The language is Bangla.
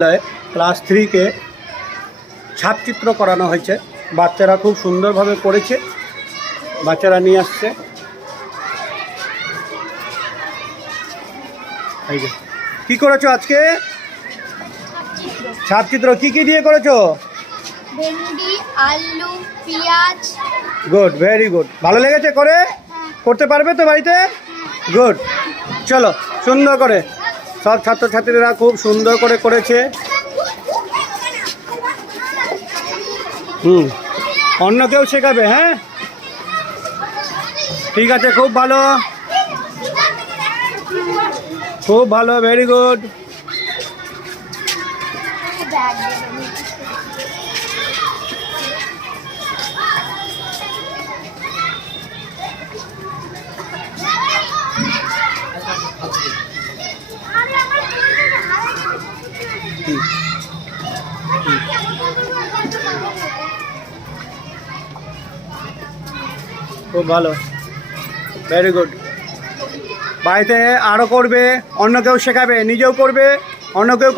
ক্লাস 3 কে ছাপচিত্র করানো হয়েছে। বাচ্চারা খুব সুন্দরভাবে করেছে, বাচ্চারা নিয়ে আসছে। এই যে কি করেছো আজকে? ছাপচিত্র কি কি দিয়ে করেছো? ভেন্ডি, আলু, পেঁয়াজ। Good, very good. ভালো লেগেছে করে? করতে পারবে তো বাড়িতে? গুড। চলো, সুন্দর করে সব ছাত্রছাত্রীরা খুব সুন্দর করে করেছে। অন্য কেউ শেখাবে? হ্যাঁ, ঠিক আছে, খুব ভালো, খুব ভালো, ভেরি গুড। খুব ভালো, ভেরি গুড। বাড়িতে আরও করবে, অন্য কেউ শেখাবে, নিজেও করবে, অন্য কেউ